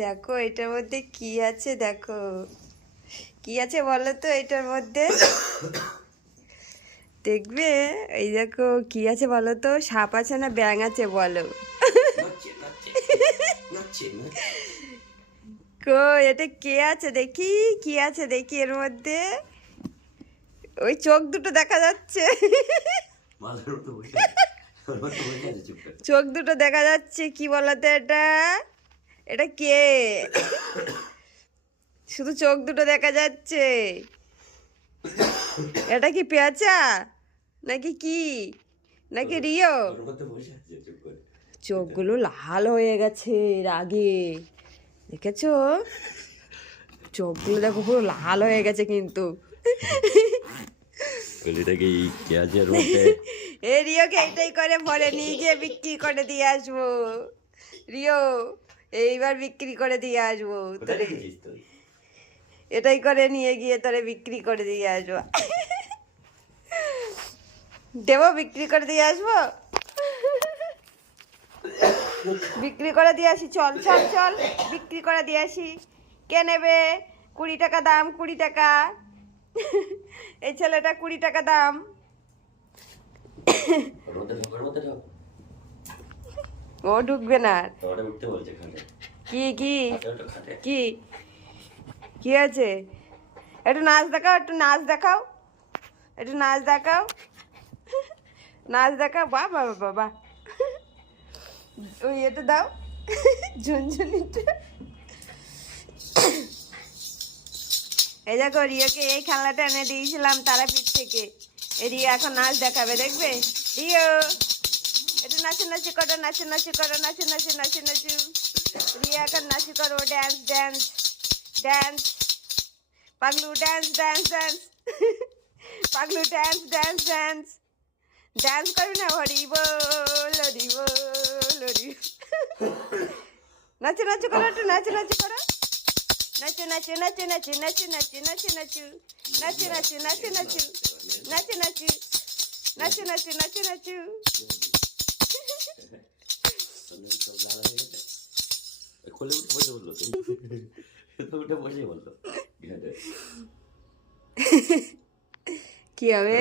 দেখো এটার মধ্যে কি আছে, দেখো কি আছে বলো তো এটার মধ্যে। দেখবে এই দেখো কি আছে বলো তো, সাপ আছে না ব্যাঙ আছে বলো? কই এটা কে আছে দেখি, কি আছে দেখি এর মধ্যে। ওই চোখ দুটো দেখা যাচ্ছে, চোখ দুটো দেখা যাচ্ছে। কি বলতো এটা, এটা কে? শুধু চোখ দুটো দেখা যাচ্ছে। এটা কি পেঁচা নাকি কি, নাকি রিও? চোখগুলো লাল হয়ে গেছে রাগে, দেখেছো? চোখগুলো দেখো পুরো লাল হয়ে গেছে কিন্তু। এ রিওকে এইটাই করে বলে নিজে বিক্রি করে দিয়ে আসবো। রিও এইবার বিক্রি করে দিয়ে আসবো তোরে, এটাই করে নিয়ে গিয়ে তোরে বিক্রি করে দিয়ে আসবো। দেবো, বিক্রি করে দিয়ে আসবো, বিক্রি করে দিয়ে আসি। চল চল চল বিক্রি করে দিয়ে আসি। কে নেবে? 20 টাকা দাম, 20 টাকা। এই ছেলেটা 20 টাকা দাম। ও ঢুকবে না। কি কি কি কি আছে? একটু নাচ দেখাও, একটু নাচ দেখাও, একটু নাচ দেখাও, নাচ দেখাও। বাবা বাবা, ওই এটা দাও, ঝুনঝুনিটা। এই দেখো রিওকে এই খেলনাটা এনে দিয়েছিলাম তারাপীঠ থেকে। এই রিও এখন নাচ দেখাবে, দেখবে? রিও একটু নাচু নাচু করো, নাচু নাচু করো, নাচু নাচু নাচু নাচু। রিয়া এখন নাচু করো, dance dance dance. Paglu dance dance dance, Paglu dance dance dance. Dance করবি না? হরি বল হরি বল হরি। নাচু নাচু করো, একটু নাচু নাচু করো, নাচু নাচু নাচু নাচু নাচু নাচু নাচু নাচু নাচু নাচু নাচু নাচু নাচু নাচু নাচু নাচু নাচু নাচু। কি হবে?